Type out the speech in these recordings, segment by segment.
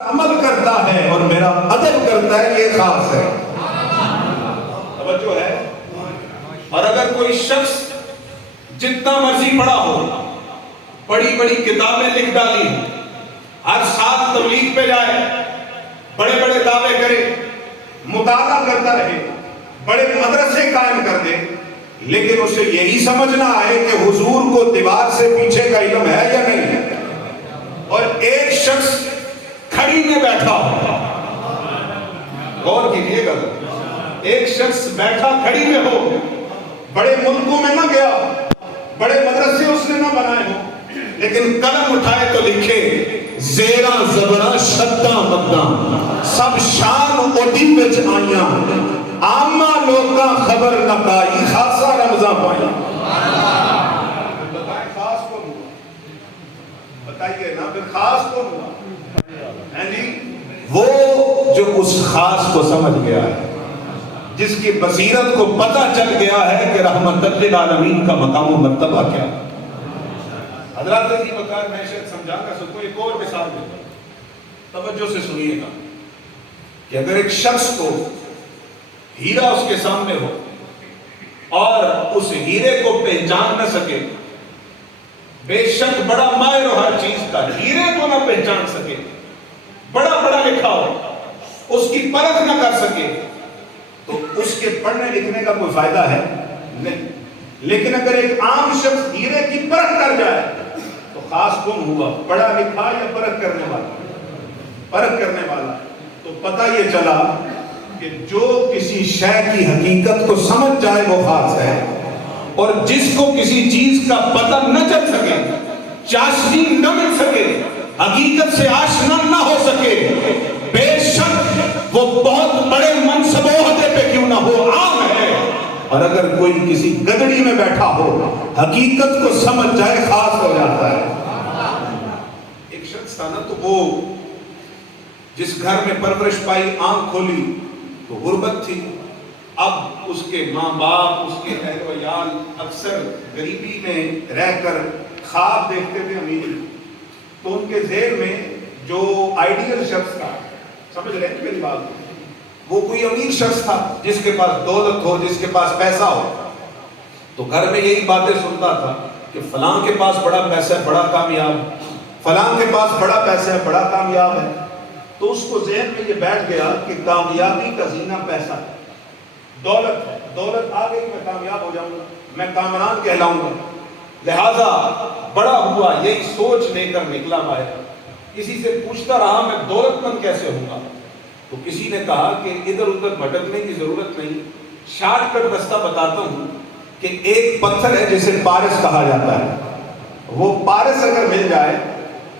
عمل کرتا ہے اور میرا ادب کرتا ہے، یہ خاص ہے۔ توجہ ہے۔ اور اگر کوئی شخص جتنا مرضی پڑھا ہو، بڑی بڑی کتابیں لکھ ڈالی، ہر سال تبلیغ پہ جائے، بڑے بڑے دعوے کرے، مطالعہ کرتا رہے، بڑے مدرسے قائم کر دے، لیکن اسے یہی سمجھنا ہے کہ حضور کو دیوار سے پیچھے کا علم ہے یا نہیں ہے، اور ایک شخص کھڑی میں بیٹھا ہو، غور کیجئے گا، ایک شخص بیٹھا کھڑی میں ہو، بڑے ملکوں میں نہ گیا، بڑے مدرسے اس نے نہ بنائے ہو، لیکن قلم اٹھائے تو لکھے زیرہ زبرہ شدہ مدہ سب شان اوڈی وچ آئیاں، عامہ لوکاں خبر نہ پائی، خاصا رمضان پائی۔ بتائیں خاص کون ہوا؟ بتائیے نا، پھر خاص کون ہوا؟ وہ جو اس خاص کو سمجھ گیا ہے، جس کی بصیرت کو پتہ چل گیا ہے کہ رحمت للعالمین کا مقام و مرتبہ کیا۔ حضرات جی بکار میں شاید سمجھا گا، سب کو ایک اور مثال دیتا ہوں، توجہ سے سنیے گا، کہ اگر ایک شخص کو ہیرا اس کے سامنے ہو اور اس ہیرے کو پہچان نہ سکے، بے شک بڑا ماہر ہو ہر چیز کا، ہیرے کو نہ پہچان سکے، بڑا بڑا لکھا ہو، اس کی پرکھ نہ کر سکے، تو اس کے پڑھنے لکھنے کا کوئی فائدہ ہے نہیں۔ لیکن اگر ایک عام شخص ہیرے کی پرکھ کر جائے تو خاص کون ہوا؟ پڑھا لکھا یا پرکھ کرنے والا؟ پرکھ کرنے والا۔ تو پتہ یہ چلا کہ جو کسی شے کی حقیقت کو سمجھ جائے وہ خاص ہے، اور جس کو کسی چیز کا پتہ نہ چل سکے، چاشنی نہ مل سکے، حقیقت سے آشنا نہ ہو سکے، بے شک وہ بہت بڑے منصب و عہدے پہ کیوں نہ ہو، عام ہے۔ اور اگر کوئی کسی گدڑی میں بیٹھا ہو، حقیقت کو سمجھ جائے، خاص ہو جاتا ہے۔ ایک شخص تھا نا، تو وہ جس گھر میں پرورش پائی، آنکھ کھولی تو غربت تھی، اب اس کے ماں باپ، اس کے اہل و عیال اکثر غریبی میں رہ کر خواب دیکھتے تھے امیری، تو ان کے ذہن میں جو آئیڈیل شخص تھا، سمجھ رہے ہیں میری بات، وہ کوئی امیر شخص تھا جس کے پاس دولت ہو، جس کے پاس پیسہ ہو، تو گھر میں یہی باتیں سنتا تھا کہ فلاں کے پاس بڑا پیسہ ہے، بڑا کامیاب، فلاں کے پاس بڑا پیسہ ہے، بڑا کامیاب ہے۔ تو اس کو ذہن میں یہ بیٹھ گیا کہ کامیابی کا زینہ پیسہ ہے، دولت ہے، دولت آ گئی میں کامیاب ہو جاؤں گا، میں کامران کہلاؤں گا، لہذا بڑا ہوا یہی سوچ لے کر نکلا باہر۔ کسی سے پوچھتا رہا میں دولت مند کیسے ہوں گا، تو کسی نے کہا کہ ادھر ادھر بھٹکنے کی ضرورت نہیں، شارٹ کٹ رستہ بتاتا ہوں کہ ایک پتھر ہے جسے پارس کہا جاتا ہے، وہ پارس اگر مل جائے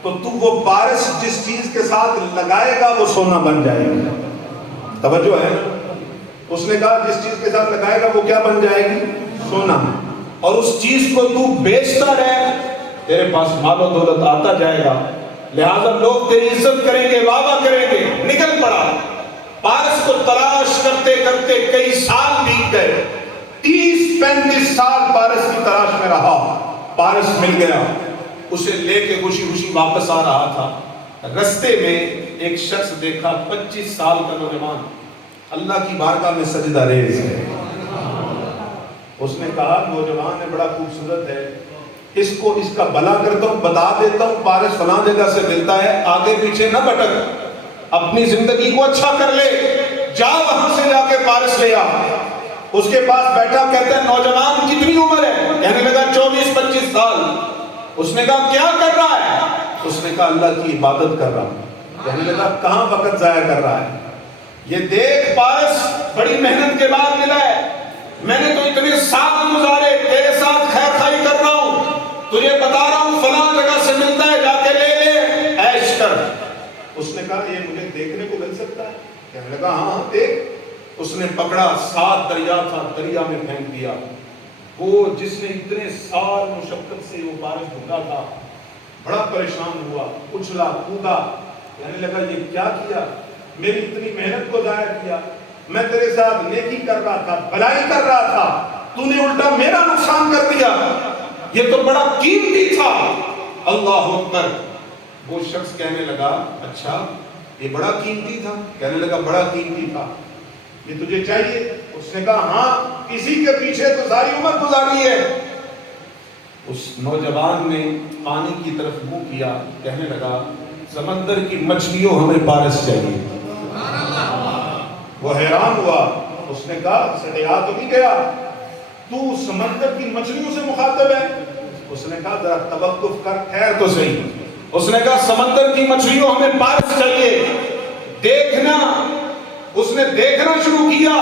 تو وہ پارس جس چیز کے ساتھ لگائے گا وہ سونا بن جائے گا۔ توجہ ہے نا؟ اس نے کہا جس چیز کے ساتھ لگائے گا وہ کیا بن جائے گی؟ سونا۔ اور اس چیز کو تو بیچتا رہے، تیرے پاس مال و دولت آتا جائے گا، لہذا لوگ تیری عزت کریں گے، واہ واہ کریں گے۔ نکل پڑا، پارس کو تلاش کرتے کرتے کئی سال بیت گئے، 30-35 سال پارس کی تلاش میں رہا، پارس مل گیا، اسے لے کے خوشی خوشی واپس آ رہا تھا، رستے میں ایک شخص دیکھا، 25 سال کا نوجوان، اللہ کی بارگاہ میں سجدہ ریز ہے۔ اس نے کہا نوجوان ہے، بڑا خوبصورت ہے، اس کو اس کا بھلا کرتا ہوں، بتا دیتا ہوں پارس فلاں جگہ سے ملتا ہے، آگے پیچھے نہ بھٹک، اپنی زندگی کو اچھا کر لے، جا وہاں سے جا کے پارس لے آ۔ اس کے پاس بیٹھا، کہتا ہے نوجوان کتنی عمر ہے؟ کہنے لگا 24-25 سال۔ اس نے کہا کیا کر رہا ہے؟ اس نے کہا اللہ کی عبادت کر رہا ہوں۔ کہنے لگا کہاں وقت ضائع کر رہا ہے؟ یہ دیکھ پارس بڑی محنت کے بعد ملا ہے، میں نے تو اتنے سال گزارے تیرے ساتھ خیر خائی کر رہا ہوں، تجھے بتا رہا ہوں فلاں جگہ سے ملتا ہے، جا کے لے لے، عیش کر۔ اس نے کہا یہ مجھے دیکھنے کو مل سکتا ہے؟ کہنے لگا ہاں دیکھ۔ اس نے پکڑا، 7 دریا تھا، دریا میں پھینک دیا۔ وہ جس نے اتنے سال مشقت سے وہ بارش ڈھونڈا تھا، بڑا پریشان ہوا، اچھلا کودا، کہنے لگا یہ کیا کیا؟ میری اتنی محنت کو ضائع کیا، میں تیرے ساتھ نیکی کر رہا تھا، بھلائی کر رہا تھا، تو نے الٹا میرا نقصان کر دیا، یہ تو بڑا قیمتی تھا۔ اللہ اکبر۔ وہ شخص کہنے لگا اچھا یہ بڑا قیمتی تھا. کہنے لگا بڑا قیمتی تھا, یہ تجھے چاہیے؟ اس نے کہا ہاں, اسی کے پیچھے تو ساری عمر گزاری ہے. اس نوجوان نے پانی کی طرف منہ کیا, کہنے لگا سمندر کی مچھلیوں ہمیں پارس چاہیے. وہ حیران ہوا, اس نے کہا سٹیا تو نہیں گیا, تو سمندر کی مچھلیوں سے مخاطب ہے؟ اس نے کہا ذرا توقف کر, خیر تو صحیح. اس نے کہا سمندر کی مچھلیوں ہمیں پارس چاہیے, دیکھنا. اس نے دیکھنا شروع کیا,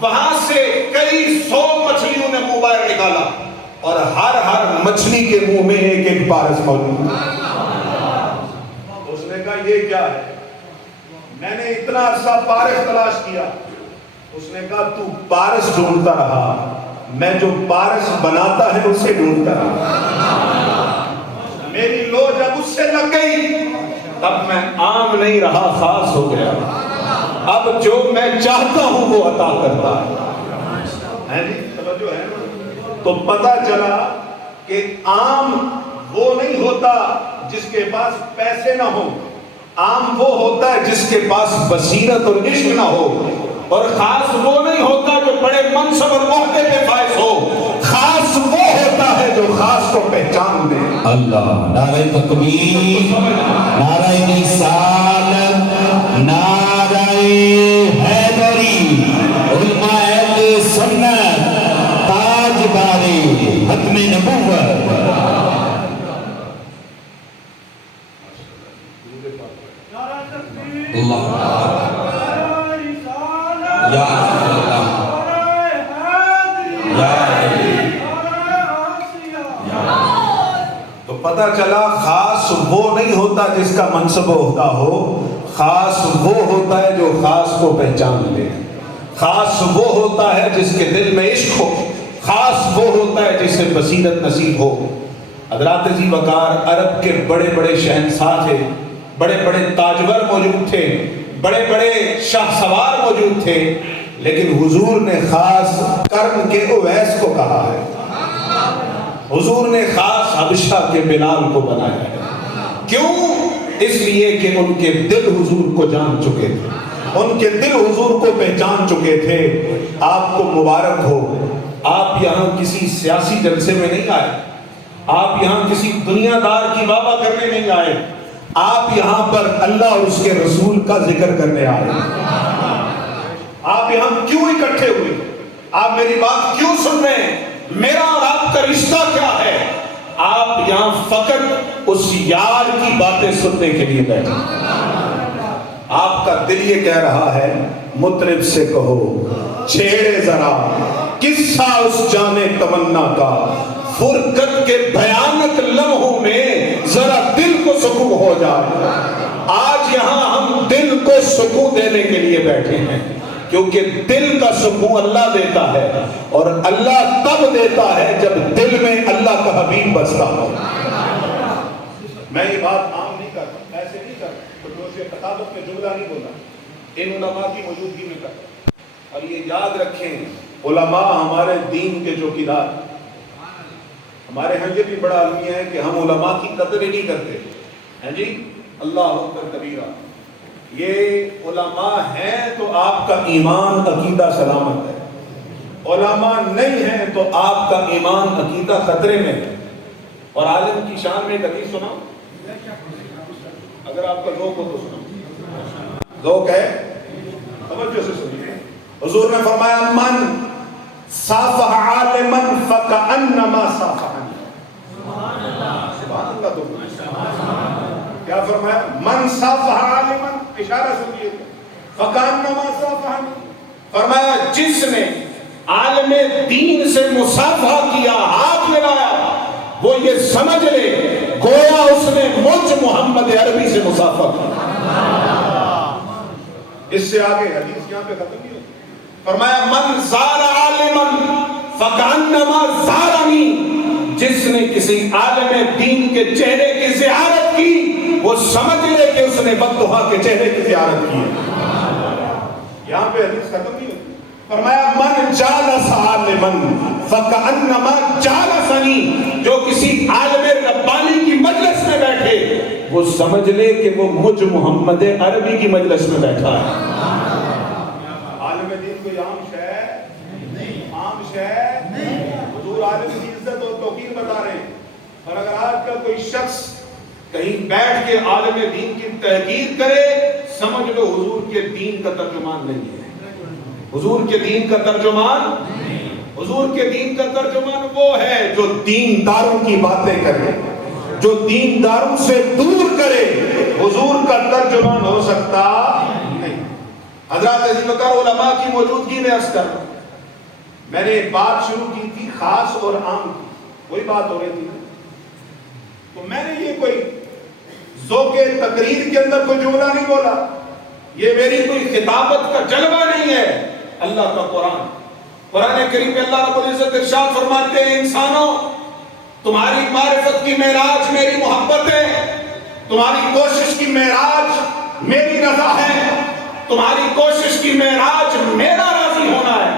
وہاں سے کئی 100 مچھلیوں نے منہ باہر نکالا, اور ہر مچھلی کے منہ میں ایک ایک پارس موجود. اس نے کہا یہ کیا ہے؟ میں نے اتنا عرصہ پارس تلاش کیا. اس نے کہا تو پارس ڈھونڈتا رہا, میں جو پارس بناتا ہے اسے ڈھونڈتا رہا. میری لو جب اس سے لگ گئی تب میں عام نہیں رہا, خاص ہو گیا. اب جو میں چاہتا ہوں وہ عطا کرتا ہے. توجہ ہے. تو پتہ چلا کہ عام وہ نہیں ہوتا جس کے پاس پیسے نہ ہو, عام وہ ہوتا ہے جس کے پاس بصیرت اور عشق نہ ہو, اور خاص وہ نہیں ہوتا جو بڑے منصب اور عہدے پہ فائز ہو. خاص وہ ہوتا ہے جو خاص کو پہچان دے. اللہ, نعرہ تکبیر, نعرہ رسالت, نعرہ حیدری, علماء اہل سنت, تاجدار ختم نبوت. اللہ یا اللہ, تو پتہ چلا خاص وہ نہیں ہوتا جس کا منصب عہدہ ہو, خاص وہ ہوتا ہے جو خاص کو پہچان لے. خاص وہ ہوتا ہے جس کے دل میں عشق ہو, خاص وہ ہوتا ہے جسے بصیرت نصیب ہو. حضرات ذی وقار عرب کے بڑے بڑے شہنشاہ تھے, بڑے بڑے تاجور موجود تھے, بڑے بڑے شاہ سوار موجود تھے, لیکن حضور نے خاص کرم کے اویس کو کہا ہے, حضور نے خاص حبشہ کے بلال کو بنایا ہے. کیوں؟ اس لیے کہ ان کے دل حضور کو جان چکے تھے, ان کے دل حضور کو پہچان چکے تھے. آپ کو مبارک ہو, آپ یہاں کسی سیاسی جلسے میں نہیں آئے, آپ یہاں کسی دنیا دار کی واہ واہ کرنے نہیں آئے, آپ یہاں پر اللہ اور اس کے رسول کا ذکر کرنے آئے. آپ یہاں کیوں اکٹھے ہوئے؟ آپ میری بات کیوں سن رہے ہیں؟ میرا اور آپ کا رشتہ کیا ہے؟ آپ یہاں فقط اس یار کی باتیں سننے کے لیے بیٹھے. آپ کا دل یہ کہہ رہا ہے مطرب سے کہو چھیڑے ذرا قصہ اس جانے تمنا کا, فرقت کے بھیانک لمحوں میں ذرا دل کو سکون ہو جائے. آج یہاں ہم دل کو سکون دینے کے لیے بیٹھے ہیں, کیونکہ دل کا سکون اللہ دیتا ہے, اور اللہ تب دیتا ہے جب دل میں اللہ کا حبیب بستا ہو. میں یہ بات عام نہیں کرتا, ایسے نہیں کرتا, خطابت میں جملہ نہیں بولا, ان علماء کی موجودگی میں کرتا. اور یہ یاد رکھیں علماء ہمارے دین کے چوکیدار. ہمارے ہاں یہ بھی بڑا المیہ ہے کہ ہم علماء کی قدر ہی نہیں کرتے ہیں جی. اللہ اکبر کبیرہ. یہ علماء ہیں تو آپ کا ایمان عقیدہ سلامت ہے, علماء نہیں ہیں تو آپ کا ایمان عقیدہ خطرے میں ہے. اور عالم کی شان میں ایک حدیث سناؤں, اگر آپ کا ذوق ہو تو سناؤں. ذوق ہے, توجہ سے سنیے. حضور نے فرمایا من صافح عالما فکأنما صافحنی. سبحان اللہ. تو کیا فرمایا؟ من صافح عالما, اشارہ سنیے, فکأنما صافحنی. فرمایا جس نے عالم دین سے مصافحہ کیا, ہاتھ ملایا, وہ یہ سمجھ لے گویا اس نے مجھ محمد عربی سے مصافحہ کیا. اس سے آگے حدیث یہاں پہ ختم نہیں ہوتی. فرمایا من زار عالما فکأنما زارنی. جس نے کسی عالم دین کے چہرے کی زیارت کی, وہ سمجھ لے کہ اس نے بددعا کے چہرے کی زیارت کی. یہاں پہ حدیث ختم نہیں ہوتی. فرمایا من جالس عالما فکأنما جالسنی. جو کسی عالم ربانی کی مجلس میں بیٹھے بیٹھے وہ سمجھ لے کہ وہ مجھ محمد عربی کی مجلس میں بیٹھا ہے. عالم دین کوئی عام شے نہیں, عام شے نہیں. حضور عالم کی عزت اور توقیر بتا رہے ہیں. اور اگر آج کل کوئی شخص کہیں بیٹھ کے عالم دین کی تحقیر کرے, سمجھ لو حضور کے دین کا ترجمان نہیں ہے. حضور کے دین کا ترجمان, حضور کے دین کا ترجمان وہ ہے جو دینداروں کی باتیں کرے, جو دینداروں سے دور کرے. حضور کا ترجمان ہو سکتا نہیں. حضرات عزیز وقار علماء کی موجودگی میں عرض کر رہا ہوں. میں نے ایک بات شروع کی تھی خاص اور عام کی, کوئی بات ہو رہی تھی, تو میں نے یہ کوئی ذوق تقریر کے اندر کوئی جملہ نہیں بولا, یہ میری کوئی خطابت کا جلوہ نہیں ہے. اللہ کا قرآن, قرآن کریم میں اللہ رب العزت ارشاد فرماتے ہیں انسانوں تمہاری معرفت کی معراج میری محبت ہے, تمہاری کوشش کی معراج میری رضا ہے, تمہاری کوشش کی معراج میرا راضی ہونا ہے,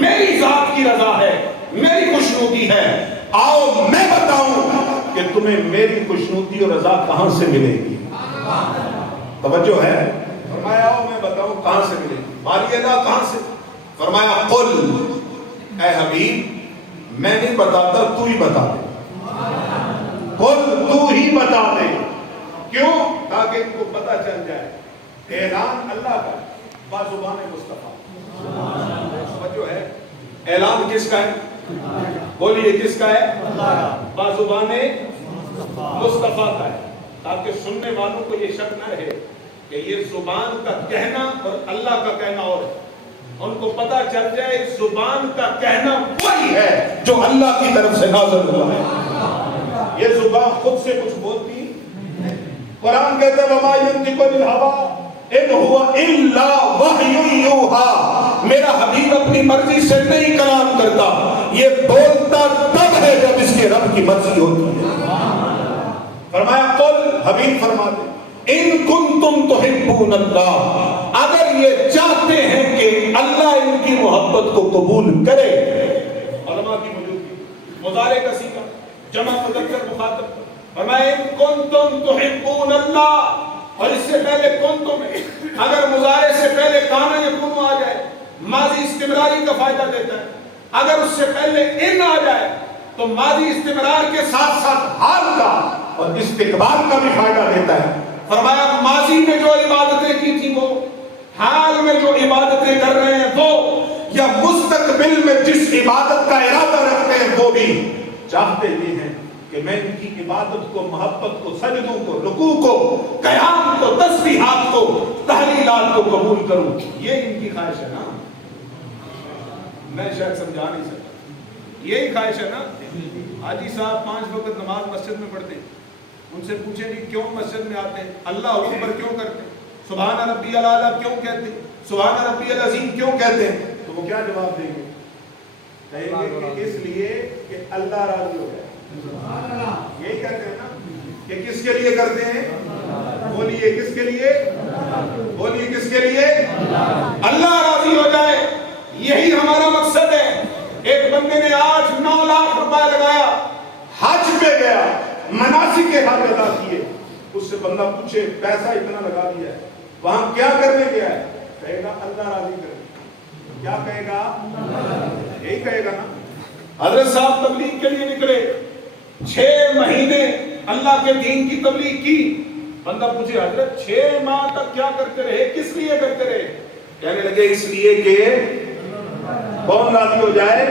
میری ذات کی رضا ہے, میری خوشنودی ہے. آؤ میں بتاؤں کہ تمہیں میری خوشنودی اور رضا کہاں سے ملے گی. توجہ ہے, فرمایا آؤ میں بتاؤں کہاں سے ملے گی. مالی ادا کہاں سے؟ فرمایا قل, اے حبیب میں نہیں بتاتا, تو ہی بتا دے. قل, تو ہی بتا دے. کیوں؟ تاکہ ان کو پتہ چل جائے اعلان اللہ کا بازبان مصطفیٰ. جو ہے اعلان کس کا ہے؟ بولیے کس کا ہے؟ بازبان مصطفیٰ کا ہے, تاکہ سننے والوں کو یہ شک نہ رہے کہ یہ زبان کا کہنا اور اللہ کا کہنا اور ہے. ان کو پتہ چل جائے زبان کا کہنا وہی ہے جو اللہ کی طرف سے نازل ہوا ہے. یہ زبان خود سے کچھ بولتی. قرآن کہتے ہیں وَمَا يَنطِقُ بِالْهَوَىٰ إِنْ هُوَ إِلَّا وَحْيٌ يُوحَىٰ. میرا حبیب اپنی مرضی سے نہیں کلام کرتا, یہ بولتا تب ہے جب اس کے رب کی مرضی ہوتی ہے. فرمایا قل, حبیب فرما دے, ان کنتم تحبون اللہ, اگر یہ چاہتے ہیں کہ اللہ ان کی محبت کو قبول کرے. علماء کی موجودگی, مضارع کا صیغہ, جمع مذکر مخاطب. فرمایا ان کنتم تحبون اللہ, اور اس سے پہلے کنتم, اگر مضارع سے پہلے کانا یکون آ جائے ماضی استمراری کا فائدہ دیتا ہے. اگر اس سے پہلے ان آ جائے تو ماضی استمرار کے ساتھ ساتھ حال کا اور استقبال کا بھی فائدہ دیتا ہے. فرمایا ماضی میں جو عبادتیں کی تھی وہ, حال میں جو عبادتیں کر رہے ہیں وہ, یا مستقبل میں جس عبادت کا ارادہ رکھتے ہیں وہ بھی چاہتے یہ ہیں کہ میں ان کی عبادت کو, محبت کو, سجدوں کو, رکوع کو, قیام کو, تسبیحات کو, تحلیلات کو قبول کروں. یہ ان کی خواہش ہے نا, میں شاید سمجھا نہیں سکتا. یہی خواہش ہے نا. حاجی صاحب 5 وقت نماز مسجد میں پڑھتے, ان سے پوچھیں کہ کیوں مسجد میں آتے ہیں, اللہ اکبر کیوں کرتے ہیں, سبحان ربی الاعلیٰ کیوں کہتے ہیں, سبحان ربی العظیم کیوں کہتے ہیں, تو وہ کیا جواب دیں گے؟ کہیں گے کہ اس لیے کہ اللہ راضی ہو جائے. یہی کہتے ہیں نا کہ کس کے لیے کرتے ہیں؟ بولیے کس کے لیے, بولیے کس کے لیے؟ اللہ راضی ہو جائے. یہی ہمارا مقصد ہے. ایک بندے نے آج 9 لاکھ روپے لگایا, حج پہ گیا, مناسک کے حج ادا کیے. اس سے بندہ پوچھے پیسہ اتنا لگا دیا ہے, وہاں کیا کرنے گیا ہے؟ کہے گا اللہ راضی کرے. کیا کہے گا؟ یہی کہے گا نا. حضرت صاحب تبلیغ کے لیے نکلے, 6 مہینے اللہ کے دین کی تبلیغ کی. بندہ پوچھے حضرت 6 ماہ تک کیا کرتے رہے, کس لیے کرتے رہے؟ کہنے لگے اس لیے کہ کون راضی ہو جائے؟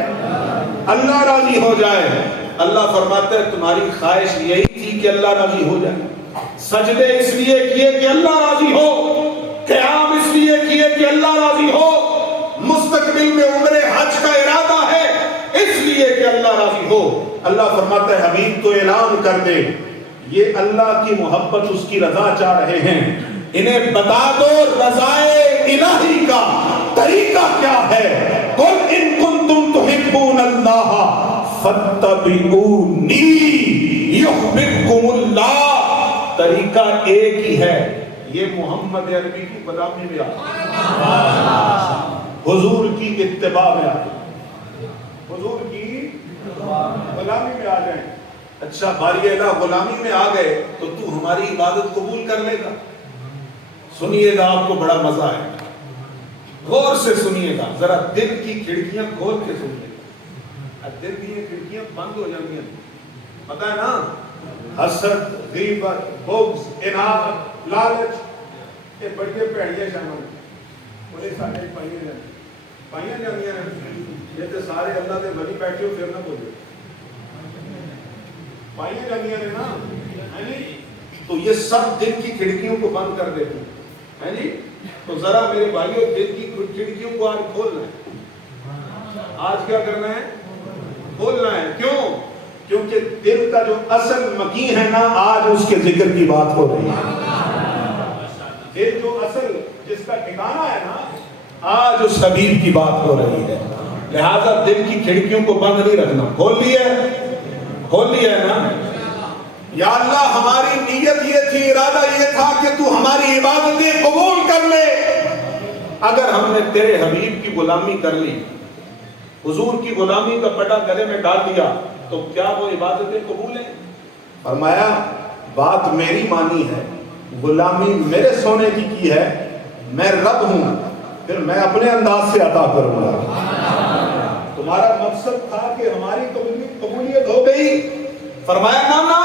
اللہ راضی ہو جائے. اللہ فرماتا ہے تمہاری خواہش یہی تھی کہ اللہ راضی ہو جائے. سجدے اس لیے کیے کہ اللہ راضی ہو, قیام اس لیے کیے کہ اللہ راضی ہو, مستقبل میں عمرے حج کا ارادہ ہے اس لیے کہ اللہ راضی ہو. اللہ فرماتا ہے حبیب تو اعلان کر دے, یہ اللہ کی محبت, اس کی رضا چاہ رہے ہیں, انہیں بتا دو رضائے الہی کا طریقہ کیا ہے. قل ان کنتم تحبون اللہ فاتبعونی یحببکم اللہ. طریقہ ایک ہی ہے, یہ محمد عربی کی غلامی میں آ, حضور کی اتباع میں آ, حضور کی غلامی میں آ جائیں. اچھا باری اللہ غلامی میں آ گئے تو ہماری عبادت قبول کر لے گا؟ سنیے گا، آپ کو بڑا مزہ آئے گا، غور سے سنیے گا، ذرا دل کی کھڑکیاں کھول کے سنیے گا۔ دل کی کھڑکیاں بند ہو جاتی ہیں، پتہ ہے نا، حسد، غیبت، بغض، اناد، لالچ، یہ بڑے پیڑیاں شامل ہیں۔ بڑے سارے پائیاں جانیاں ہیں، یہ تو سارے اللہ دے ولی بیٹھے ہو، پھر نہ بولے پائیاں جانیاں نے نا، ہے جی؟ تو یہ سب دل کی کھڑکیوں کو بند کر دیتے ہیں، ہے جی؟ تو ذرا میرے بھائیوں دل کی کھڑکیوں کو آج کھولنا ہے۔ آج کیا کرنا ہے؟ کھولنا ہے۔ کیوں؟ کیونکہ دل کا جو اصل مکین ہے نا، آج اس کے ذکر کی بات ہو رہی ہے۔ دل جو اصل جس کا ٹھکانہ ہے نا، آج اس حبیب کی بات ہو رہی ہے۔ لہذا دل کی کھڑکیوں کو بند نہیں رکھنا، کھول لیا ہے نا۔ یا اللہ ہماری نیت یہ تھی، ارادہ یہ تھا کہ تو ہماری عبادتیں قبول کر لے۔ اگر ہم نے تیرے حبیب کی غلامی کر لی، حضور کی غلامی کا پٹا گلے میں ڈال دیا، تو کیا وہ عبادتیں قبول ہیں؟ فرمایا بات میری مانی ہے، غلامی میرے سونے کی ہے، میں رب ہوں، پھر میں اپنے انداز سے عطا کروں گا۔ تمہارا مقصد تھا کہ ہماری قبولیت ہو گئی، فرمایا نہ،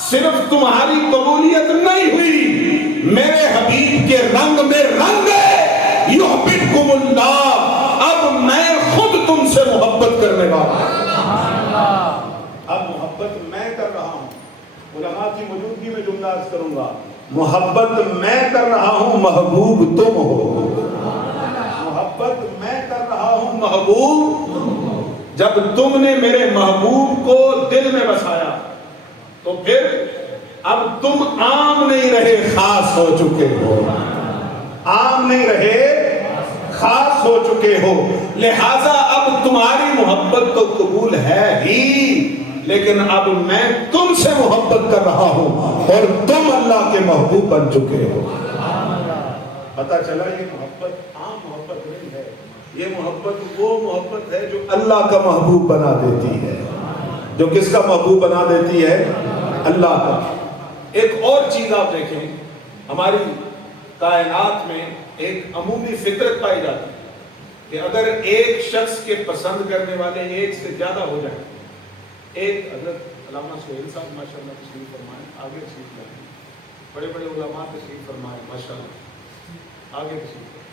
صرف تمہاری قبولیت نہیں ہوئی، میرے حبیب کے رنگ میں رنگ ہے، یحببکم اللہ، اب میں خود تم سے محبت کرنے والا ہوں۔ اب محبت میں کر رہا ہوں، علماء کی موجودگی میں جملہ عرض کروں گا، محبت میں کر رہا ہوں، محبوب تم ہو۔ محبت میں کر رہا ہوں، محبوب، جب تم نے میرے محبوب کو دل میں بسایا تو پھر اب تم عام نہیں رہے، خاص ہو چکے ہو۔ عام نہیں رہے، خاص ہو چکے ہو، لہذا اب تمہاری محبت تو قبول ہے ہی، لیکن اب میں تم سے محبت کر رہا ہوں اور تم اللہ کے محبوب بن چکے ہو۔ پتہ چلا یہ محبت عام محبت نہیں ہے، یہ محبت وہ محبت ہے جو اللہ کا محبوب بنا دیتی ہے۔ جو کس کا محبوب بنا دیتی ہے؟ اللہ کا۔ ایک اور چیز آپ دیکھیں، ہماری کائنات میں ایک عمومی فطرت پائی جاتی ہے کہ اگر ایک شخص کے پسند کرنے والے ایک سے زیادہ ہو جائیں، ایک حضرت علامہ سہیل صاحب ماشاءاللہ تشریف فرمائیں، آگے تشریف لائیں، بڑے بڑے علماء تشریف فرمائیں ماشاءاللہ، آگے تشریف لائیں۔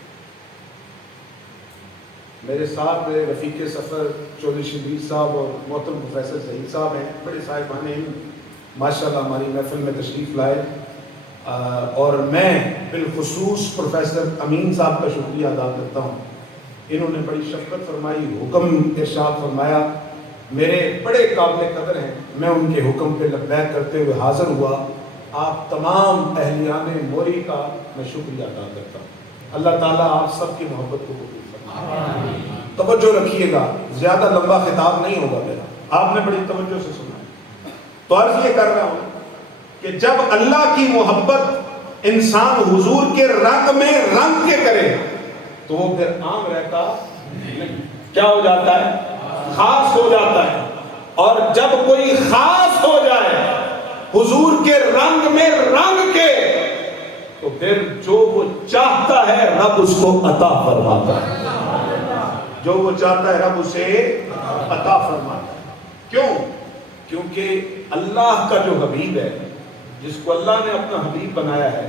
میرے ساتھ میرے رفیق سفر چودھری شبیر صاحب اور محترم پروفیسر سعید صاحب ہیں، بڑے صاحبان علم ماشاءاللہ ہماری محفل میں تشریف لائے، اور میں بالخصوص پروفیسر امین صاحب کا شکریہ ادا کرتا ہوں، انہوں نے بڑی شفقت فرمائی، حکم ارشاد فرمایا، میرے بڑے قابل قدر ہیں، میں ان کے حکم پہ لبیک کرتے ہوئے حاضر ہوا۔ آپ تمام اہلیان موری کا میں شکریہ ادا کرتا ہوں۔ اللہ تعالیٰ آپ سب کی محبت کو قبول فرمائے۔ توجہ رکھیے گا، زیادہ لمبا خطاب نہیں ہوگا میرا، آپ نے بڑی توجہ سے سنا ہے۔ تو عرض یہ کر رہا ہوں کہ جب اللہ کی محبت انسان حضور کے رنگ میں رنگ کے کرے تو وہ پھر عام رہتا نہیں، کیا ہو جاتا ہے؟ خاص ہو جاتا ہے۔ اور جب کوئی خاص ہو جائے حضور کے رنگ میں رنگ کے، تو پھر جو وہ چاہتا ہے رب اس کو عطا فرماتا ہے، جو وہ چاہتا ہے رب اسے عطا فرماتا ہے۔ کیوں؟ کیونکہ اللہ کا جو حبیب ہے، جس کو اللہ نے اپنا حبیب بنایا ہے،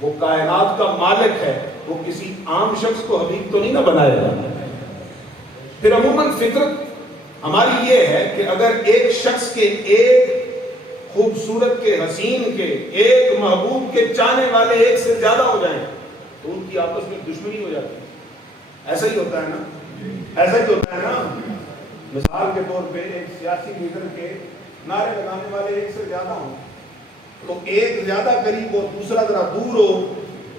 وہ کائنات کا مالک ہے، وہ کسی عام شخص کو حبیب تو نہیں نہ بنائے گا۔ پھر عموماً فطرت ہماری یہ ہے کہ اگر ایک شخص کے، ایک خوبصورت کے، حسین کے، ایک محبوب کے چاہنے والے ایک سے زیادہ ہو جائیں تو ان کی آپس میں دشمنی ہو جاتی ہے۔ ایسا ہی ہوتا ہے نا، ایسا ہی ہوتا ہے نا۔ مثال کے طور پہ ایک سیاسی لیڈر کے نعرے لگانے والے ایک سے زیادہ ہوں تو ایک زیادہ قریب ہو، دوسرا ذرا دور ہو،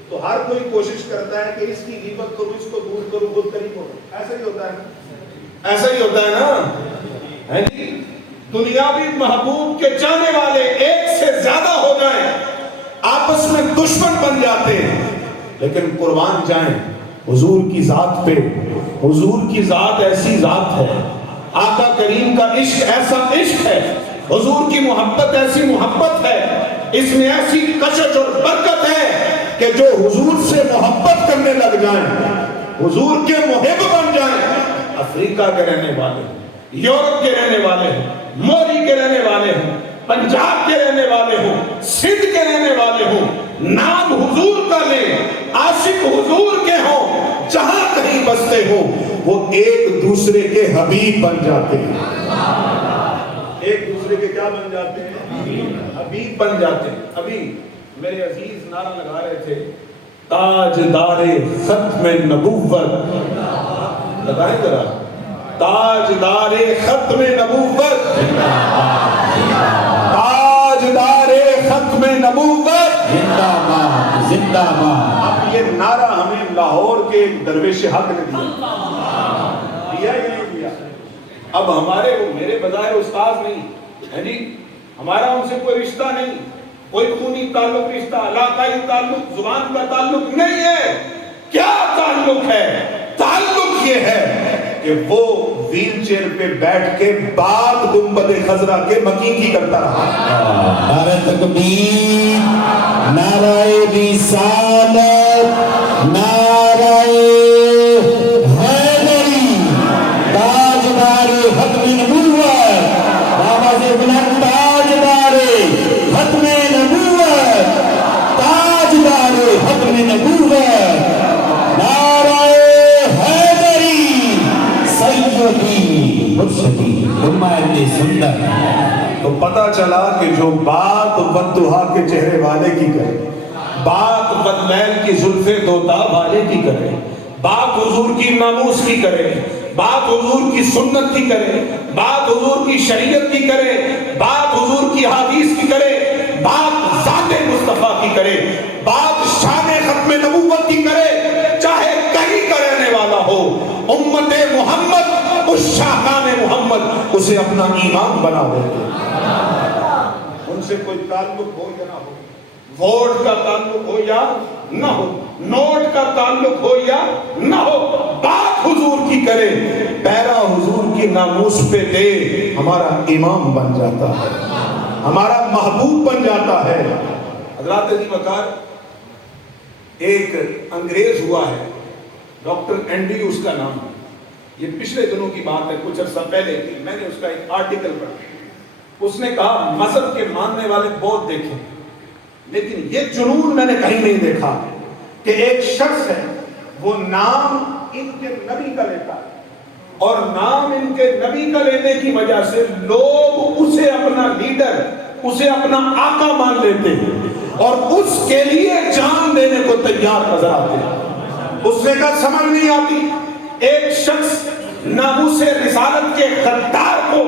تو ہر کوئی کوشش کرتا ہے کہ اس کی غیبت کرو، اس کو دور کرو، بہت قریب ہو۔ ایسا ہی ہوتا ہے نا، ایسا ہی ہوتا ہے نا۔ دنیاوی محبوب کے چاہنے والے ایک سے زیادہ ہو جائیں، آپس میں دشمن بن جاتے ہیں، لیکن قربان جائیں حضور کی ذات پہ۔ حضور کی ذات ایسی ذات ہے، آقا کریم کا عشق ایسا عشق ہے حضور کی محبت ایسی محبت ہے، اس میں ایسی کشش اور برکت ہے کہ جو حضور سے محبت کرنے لگ جائیں، حضور کے محب بن جائیں، افریقہ کے رہنے والے ہوں، یورپ کے رہنے والے ہوں، موری کے رہنے والے ہوں، پنجاب کے رہنے والے ہوں، سندھ کے رہنے والے ہوں، نام حضور کا لیں، عاشق حضور کے ہوں، جہاں کہیں بستے ہوں، وہ ایک دوسرے کے حبیب بن جاتے ہیں۔ ایک دوسرے کے کیا بن جاتے ہیں؟ حبیب بن جاتے ہیں۔ ابھی میرے عزیز نعرہ لگا رہے تھے، تاجدار ختم نبوت، لگائیں ذرا، تاجدار ختم نبوت، تاجدار ختم نبوت، زندہ باد زندہ باد۔ اب یہ نعرہ ہمیں لاہور کے ایک درویش حق نے دیا یا نہیں دیا؟ اب ہمارے وہ میرے بظاہر استاذ نہیں ہے جی، ہمارا ان سے کوئی رشتہ نہیں، کوئی خونی تعلق، رشتہ علاقائی تعلق، زبان کا تعلق نہیں ہے۔ کیا تعلق ہے؟ تعلق یہ ہے کہ وہ ویل چیئر پہ بیٹھ کے بات گنبد خضرا کے مکین کی کرتا رہا۔ نعرہ تکبیر، نعرہ رسالت، نعرہ حیدری، تاجدار ختم نبوت، بابا سے بلند تاجدار ختم نبوت، تاجدار ختم نبوت، نعرہ حیدری، سیدی مرشدی امہ ابن سنت۔ تو پتا چلا کہ جو بات والدہا کے چہرے والے کی کرے، بات بدمیل کی زلفیں دوتا والے کی کرے، بات حضور کی ناموس کی کرے، بات حضور کی سنت کی کرے، بات حضور کی شریعت کی کرے، بات حضور کی حدیث کی کرے، بات ذات مصطفیٰ کی کرے، بات شان ختم نبوت کی کرے، چاہے کہیں کا رہنے والا ہو، امت محمد اس شاہان محمد اسے اپنا ایمان بنا دیتے۔ ان سے کوئی تعلق ہو یا نہ ہو، ووٹ کا تعلق ہو یا نہ ہو، نوٹ کا تعلق ہو یا نہ ہو، بات حضور کی کرے، پیرا حضور کی ناموس پہ دے، ہمارا امام بن جاتا ہے، ہمارا محبوب بن جاتا ہے۔ حضرات عزیز وقار، ایک انگریز ہوا ہے، ڈاکٹر اینڈریوز کا نام ہے، یہ پچھلے دنوں کی بات ہے، کچھ عرصہ پہلے کی، میں نے اس کا ایک آرٹیکل پڑھا۔ اس نے کہا مذہب کے ماننے والے بہت دیکھے، لیکن یہ جنون میں نے کہیں نہیں دیکھا کہ ایک شخص ہے، وہ نام ان کے نبی کا لیتا ہے، اور نام ان کے نبی کا لینے کی وجہ سے لوگ اسے اپنا لیڈر، اسے اپنا آقا مان لیتے ہیں، اور اس کے لیے جان دینے کو تیار نظر آتے ہیں۔ اس نے کہا سمجھ نہیں آتی، ایک شخص ناموس رسالت کے غدار کو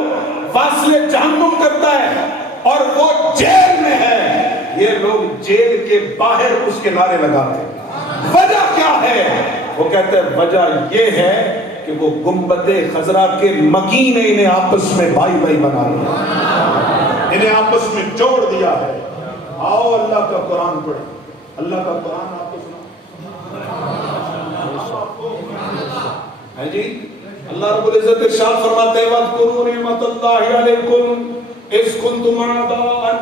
فاصلے جہنم کرتا ہے اور وہ جیل میں ہے، یہ لوگ جیل کے باہر اس کے نعرے لگاتے ہیں۔ وجہ کیا ہے؟ وہ کہتے ہیں وجہ یہ ہے کہ وہ گنبد خضرا کے مکین نے انہیں آپس میں بھائی بھائی بنا لیا، انہیں آپس میں جوڑ دیا ہے۔ آؤ اللہ کا قرآن پڑھیں، اللہ کا قرآن آپ کو سنا ہے جی۔ اللہ رب العزت ارشاد فرماتے ہیں وَاذْكُرُوا نِعْمَةَ اللَّهِ عَلَيْكُمْ إِذْ كُنْتُمْ أَعْدَاءً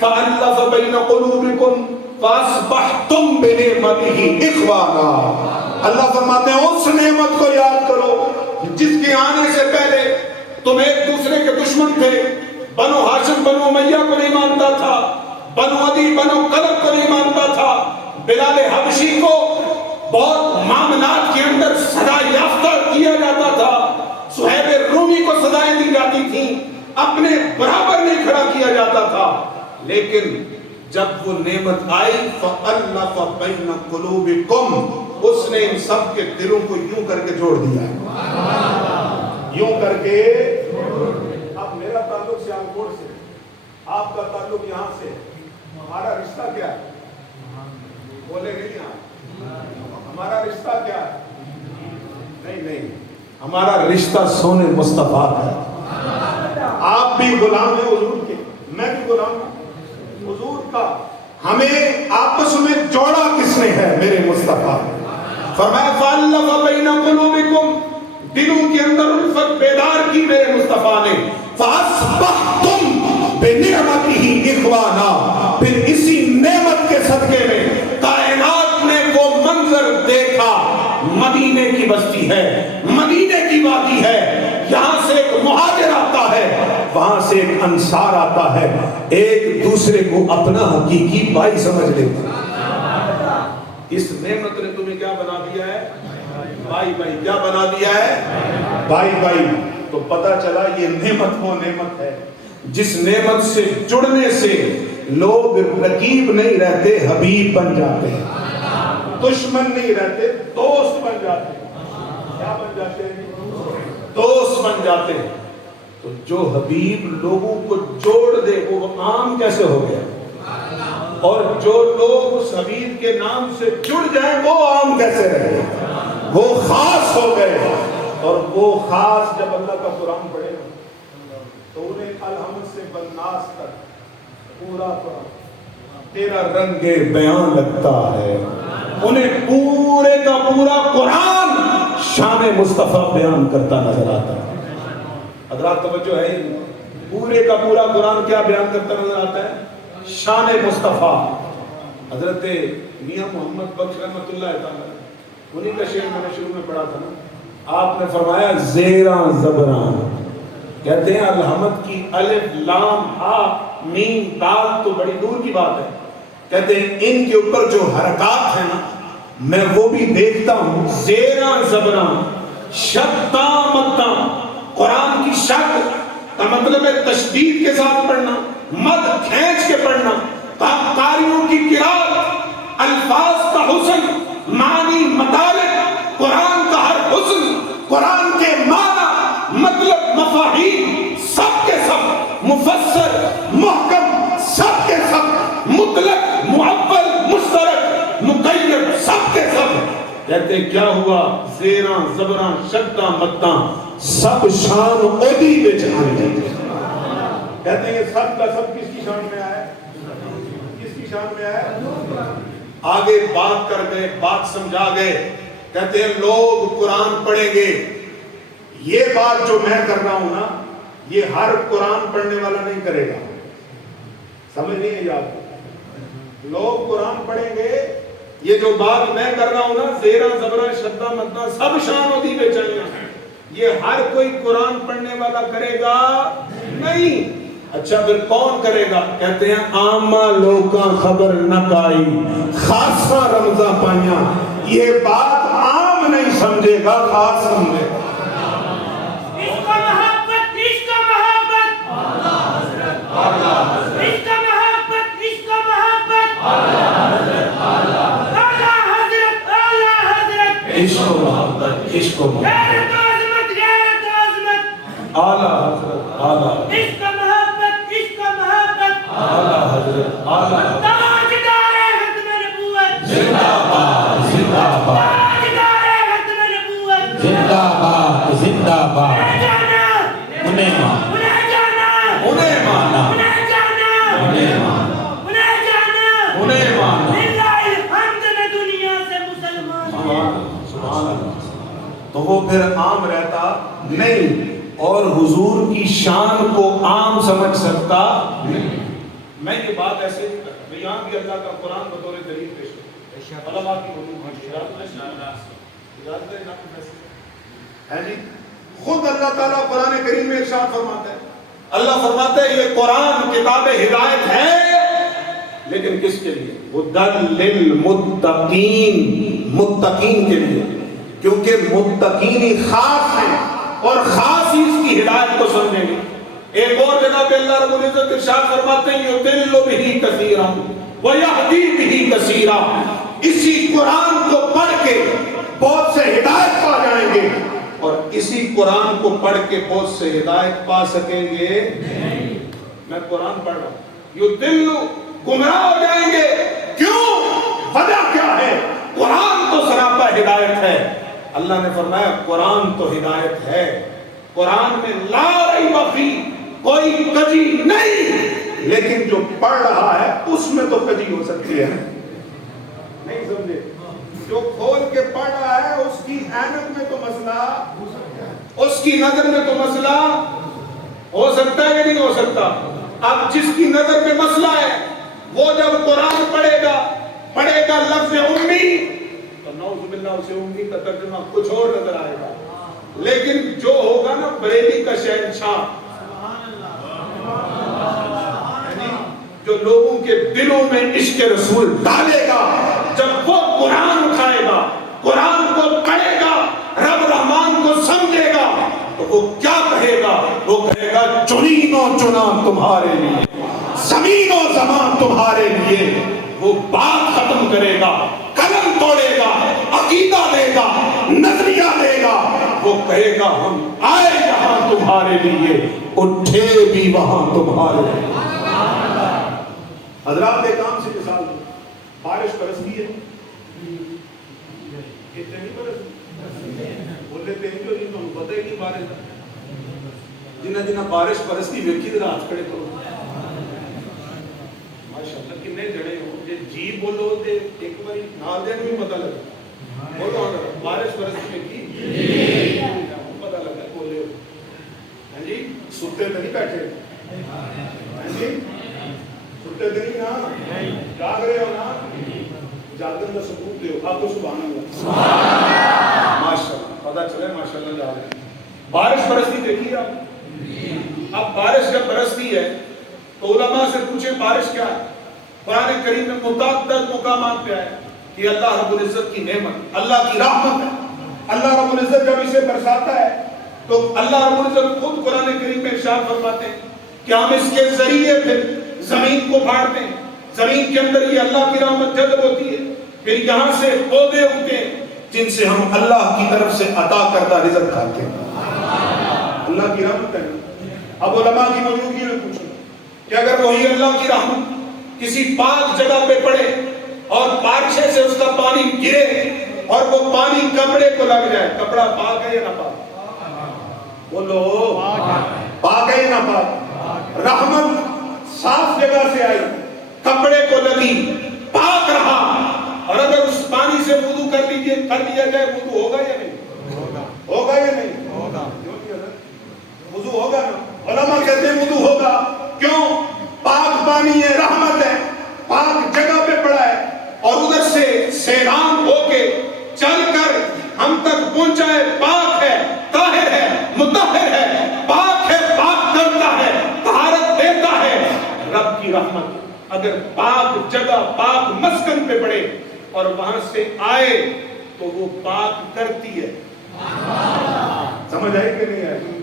فَأَلَّفَ بَيْنَ قُلُوبِكُمْ فَأَصْبَحْتُمْ بِنِعْمَتِهِ إِخْوَانًا۔ اللہ فرماتے ہیں اس نعمت کو یاد کرو جس کے آنے سے پہلے تم ایک دوسرے کے دشمن تھے، بنو ہاشم بنو امیہ کو نہیں مانتا تھا، بنو عدی بنو کلب کو نہیں مانتا تھا، بلال حبشی کو بہت معاملات کے اندر سزا یافتہ کیا جاتا تھا، صہیب رومی کو سزائیں دی جاتی تھیں، اپنے برابر نہیں کھڑا کیا جاتا تھا، لیکن جب وہ نعمت آئی فَأَلَّفَ بَيْنَ قُلُوبِكُمْ، اس نے ان سب کے دلوں کو یوں کر کے جوڑ دیا ہے، یوں کر کے۔ اب میرا تعلق سیالکوٹ سے، آپ کا تعلق یہاں سے، ہمارا رشتہ کیا ہے؟ بولے نہیں یہاں ہمارا رشتہ کیا ہے؟ نہیں، ہمارا رشتہ سونے مصطفیٰ ہے۔ آپ بھی غلام ہیں حضور کے، میں بھی غلام ہوں حضور کا، ہمیں آپس میں جوڑا کس نے ہے؟ میرے مصطفیٰ۔ فرمایا فَأَلَّفَ بَيْنَ قُلُوبِكُمْ، دلوں کے اندر الفت بیدار کی میرے مصطفیٰ نے، فَأَصْبَحْتُمْ بنعمتہ اخوانا، پھر اسی نعمت کے صدقے میں کائنات نے وہ منظر دیکھا، مدینے کی بستی ہے، مدینے کی وادی ہے، یہاں سے ایک مہاجر آتا ہے، وہاں سے ایک انصار آتا ہے، ایک دوسرے کو اپنا حقیقی بھائی سمجھ لیتے ہیں۔ اس نعمت نے تمہیں کیا بنا دیا ہے؟ بھائی بھائی۔ کیا بنا دیا ہے؟ بھائی بھائی۔ تو پتا چلا یہ نعمت وہ نعمت ہے جس نعمت سے جڑنے سے لوگ رقیب نہیں رہتے، حبیب بن جاتے ہیں، دشمن نہیں رہتے، دوست بن جاتے ہیں۔ کیا بن جاتے ہیں؟ دوست بن جاتے ہیں۔ تو جو حبیب لوگوں کو جوڑ دے وہ عام کیسے ہو گیا، اور جو لوگ اس حبیب کے نام سے جڑ جائیں وہ عام کیسے رہے، وہ خاص ہو گئے۔ اور وہ خاص جب اللہ کا قرآن پڑھے تو انہیں الحمد سے بالناس تک پورا قرآن تیرا رنگ بیان لگتا ہے، انہیں پورے کا پورا قرآن شان مصطفیٰ بیان کرتا نظر آتا ہے۔ حضرات توجہ ہے، پورے کا پورا قرآن کیا بیان کرتا نظر آتا ہے؟ شان مصطفیٰ۔ حضرت میاں محمد بخش رحمۃ اللہ تعالی، انہیں کا شعر میں نے شروع میں پڑھا تھا نا، آپ نے فرمایا زیراں زبراں، کہتے ہیں الحمد کی الف لام ہا میم دال تو بڑی دور کی بات ہے، کہتے ہیں ان کے اوپر جو حرکات ہیں نا میں وہ بھی دیکھتا ہوں، زیراں زبراں شداں مداں، قرآن کی شد کا مطلب ہے تشدید کے ساتھ پڑھنا، مد کھینچ کے پڑھنا، قاریوں کی قرات، الفاظ کا حسن، معنی مطالب، قرآن کا ہر حسن، قرآن کے معنی مطلب مفاہیم سب کے سب مفسر محکم، سب کے سب مطلق معول مشترک مقید، سب کے سب کہتے ہیں کیا ہوا؟ زیراں زبراں شداں مداں سب شان اودی وچ آئی۔ کہتے ہیں یہ سب کا سب کس کی شان میں آیا؟ کس کی شان میں آیا؟ آگے بات کر گئے، بات سمجھا گئے، کہتے ہیں لوگ قرآن پڑھیں گے، یہ بات جو میں کر رہا ہوں نا یہ ہر قرآن پڑھنے والا نہیں کرے گا، سمجھ نہیں ہے یاد؟ لوگ قرآن پڑھیں گے، یہ جو بات میں کر رہا ہوں نا زیراں زبراں شداں مداں سب شان اودی وچ آئی، یہ ہر کوئی قرآن پڑھنے والا کرے گا نہیں۔ اچھا پھر کون کرے گا؟ کہتے ہیں عامہ لوکاں خبر نہ پائی خاصا رمضاں پائیاں، یہ بات عام نہیں سمجھے گا، خاص سمجھے گا۔ عشق محبت، عشق محبت، اعلیٰ حضرت، اعلیٰ حضرت، عشق محبت، عشق محبت، اعلیٰ حضرت، اعلیٰ حضرت، اعلیٰ حضرت، عشق و محبت، عشق و محبت، غیرت عظمت، غیرت عظمت، اعلیٰ حضرت، اعلیٰ عشق محبت، عشق محبت، اعلیٰ حضرت، اعلیٰ تاجدار ختم نبوت، زندہ باد، زندہ باد، تاجدار ختم نبوت، زندہ باد، زندہ باد، انہیں جانا، انہیں مان، انہیں جانا، انہیں مانا، انہیں جانا، انہیں مان، انہیں جانا، انہیں مانا۔ للہ الحمد میں دنیا سے مسلمان ہوں۔ سبحان اللہ۔ تو وہ پھر عام رہتا نہیں، اور حضور کی شان کو عام سمجھ سکتا نہیں۔ میں یہ بات ایسے نہیں کرتا، میں یہاں بھی اللہ کا قرآن بطور دلیل پیش کرتا ہوں۔ علماء کی حضور ہے جی، خود اللہ تعالیٰ قرآن کریم میں ارشاد فرماتا ہے، اللہ فرماتا ہے یہ قرآن کتاب ہدایت ہے، لیکن کس کے لیے؟ ہدی للمتقین، متقین کے لیے، کیونکہ متقین ہی خاص ہیں اور خاص ہی اس کی ہدایت کو سمجھیں گے۔ ایک اور جگہ پہ اللہ رب العزت ارشاد فرماتے ہیں یضل بہ کثیرا ویہدی بہ کثیرا، اسی قرآن کو پڑھ کے بہت سے ہدایت پا جائیں گے، اور اسی قرآن کو پڑھ کے بہت سے ہدایت پا سکیں گے نہیں۔ میں قرآن پڑھ رہا ہوں، یضل گمراہ ہو جائیں گے، کیوں؟ وجہ کیا ہے؟ قرآن تو سراپا ہدایت ہے۔ اللہ نے فرمایا قرآن تو ہدایت ہے، قرآن میں لا ریب فیہ کوئی کجی نہیں، لیکن جو پڑھ رہا ہے اس میں تو کجی ہو سکتی ہے، نہیں سمجھے؟ جو کھول کے پڑھ رہا ہے اس کی عینت میں تو مسئلہ، اس کی نظر میں تو مسئلہ ہو سکتا ہے یا نہیں ہو سکتا؟ اب جس کی نظر میں مسئلہ ہے وہ جب قرآن پڑھے گا لفظ امی تو نعوذ باللہ اسے امی کا ترجمہ کچھ اور نظر آئے گا، لیکن جو ہوگا نا بریلی کا شہنشاہ، جو لوگوں کے دلوں میں عشق رسول ڈالے گا، جب وہ قرآن اٹھائے گا، قرآن کو پڑھے گا، رب رحمان کو سمجھے گا، تو وہ کیا کہے گا؟ وہ کہے گا چنین و چنا تمہارے لیے، زمین و زمان تمہارے لیے۔ وہ بات ختم کرے گا، قلم توڑے گا، عقیدہ دے گا، نظریہ دے گا، وہ کہے گا ہم آئے جہاں تمہارے لیے، اٹھے بھی وہاں تمہارے لیے۔ حضرات ایک عام سی مثال دو، بارش برستی ہے، کتنے نہیں برستی؟ بول لیتے ہیں جو نہیں تو پتہ ہی نہیں بارش ہے۔ جنہ جنہ بارش برستی ویکھی ذرا ہاتھ کھڑے کرو، ماشاءاللہ کنے جڑے ہو، جی بولو تے ایک باری نال دین بھی پتہ لگا، بولو بارش برستی ویکھی پتہ لگا، بولے ہو ہاں جی، ستے تو نہیں بیٹھے ہاں جی، ستے تو نہیں نا، جاگ رہے ہو نا، جاگن کا ثبوت دے آپ کو سبحان اللہ ماشاءاللہ پتہ چلے ماشاءاللہ جا رہے ہیں۔ بارش برستی دیکھیے آپ، اب بارش جب برستی ہے تو علماء سے پوچھیں بارش کیا ہے؟ قرآن کریم میں متعدد مقامات پہ ہے کہ اللہ رب العزت کی نعمت، اللہ کی رحمت ہے۔ اللہ رب العزت جب اسے برساتا ہے تو اللہ رب العزت خود قرآن کریم میں ارشاد فرماتے ہیں کہ ہم اس کے ذریعے پھر زمین کو پھاڑتے ہیں، زمین کے اندر یہ اللہ کی رحمت جذب ہوتی ہے، پھر یہاں سے پودے اگتے ہیں جن سے ہم اللہ کی طرف سے عطا کردہ رزق کھاتے ہیں۔ اللہ کی رحمت ہے۔ اب علماء کی موجودگی میں پوچھیں کہ اگر وہی اللہ کی رحمت کسی پاک جگہ پہ پڑے اور بارشے سے اس کا پانی گرے اور وہ پانی کپڑے کو لگ جائے، کپڑا پاک ہے یا نہ پاک؟ بولو پاک ہے یا نہ پاک؟ رحمت صاف جگہ سے آئی، کپڑے کو لگی، پاک رہا، اور اگر اس پانی سے وضو کر لیا جائے وضو ہوگا یا نہیں؟ ہوگا یا نہیں؟ وضو ہوگا نا؟ علماء کہتے ہیں وضو ہوگا، کیوں؟ پاک پانی ہے، رحمت ہے، پاک جگہ پہ پڑا ہے، اور ادھر سے سیلاب ہو کے چل کر ہم تک پہنچا ہے، پاک ہے، طاہر ہے، مطہر ہے، پاک ہے، پاک کرتا ہے، طہارت دیتا ہے۔ رب کی رحمت اگر پاک جگہ، پاک مسکن پہ پڑے اور وہاں سے آئے تو وہ پاک کرتی ہے۔ سمجھ آئی کہ نہیں آئی؟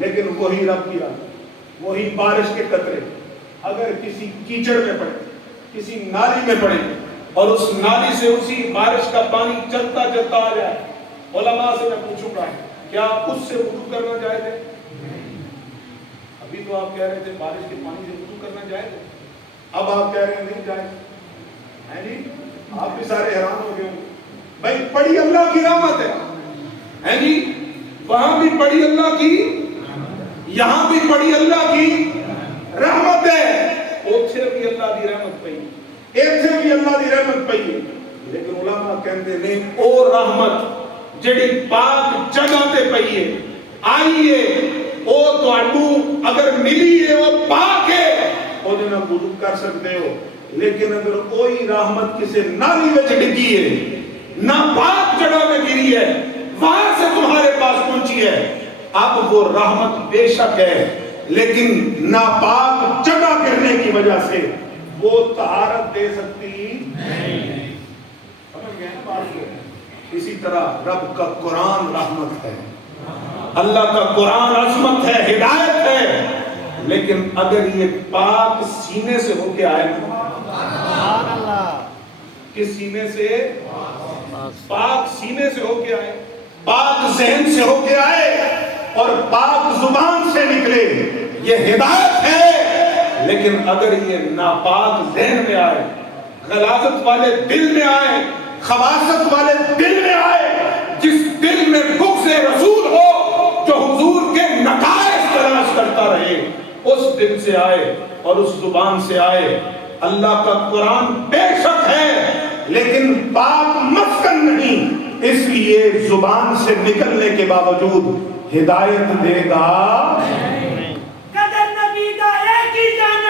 لیکن وہی رب کی رحمت، وہی بارش کے قطرے اگر کسی کیچڑ میں پڑے، کسی نالی میں پڑے اور اس نالی سے اسی بارش کا پانی چلتا چلتا آ جائے، علماء سے میں پوچھوں گا کیا اس سے وضو کرنا جائز ہے؟ ابھی تو آپ کہہ رہے تھے بارش کے پانی سے وضو کرنا جائز ہے، اب آپ کہہ رہے ہیں نہیں جائز ہے جی، آپ بھی سارے حیران ہو گئے ہوں۔ بھائی پڑی اللہ کی رحمت ہے جی، وہاں بھی پڑی اللہ کی، یہاں بھی پڑی اللہ کی رحمت ہے، اوتھے بھی اللہ دی رحمت پئی، ایتھے بھی اللہ دی رحمت پئی ہے، لیکن علماء کہندے نے او رحمت جڑی پاک جگہ تے پئی ہے، آئی ہے، او تواڈو اگر ملی ہے وہ پاک ہے، او دے نال وضو کر سکتے ہو، لیکن اگر کوئی رحمت کسی نالی وچ ڈگی ہے، نہ پاک جگہ میں گری ہے، وہاں سے تمہارے پاس پہنچی ہے، اب وہ رحمت بے شک ہے، لیکن ناپاک جگہ کرنے کی وجہ سے وہ طہارت دے سکتی نہیں۔ سمجھ گئے نا بات کو؟ اسی طرح رب کا قرآن رحمت ہے، اللہ کا قرآن عظمت ہے، ہدایت ہے، لیکن اگر یہ پاک سینے سے ہو کے آئے نا، کس سینے سے؟ پاک سینے سے ہو کے آئے، پاک ذہن سے ہو کے آئے اور پاک زبان سے نکلے، یہ ہدایت ہے، لیکن اگر یہ ناپاک ذہن میں آئے، غلاظت والے دل میں آئے، خباثت والے دل میں آئے، جس دل میں بغض رسول ہو، جو حضور کے نقائص تلاش کرتا رہے، اس دل سے آئے اور اس زبان سے آئے، اللہ کا قرآن بے شک ہے لیکن پاک مسکن نہیں، اس لیے زبان سے نکلنے کے باوجود ہدایت دے گا۔ قدر نبی دا ایک ہی جانا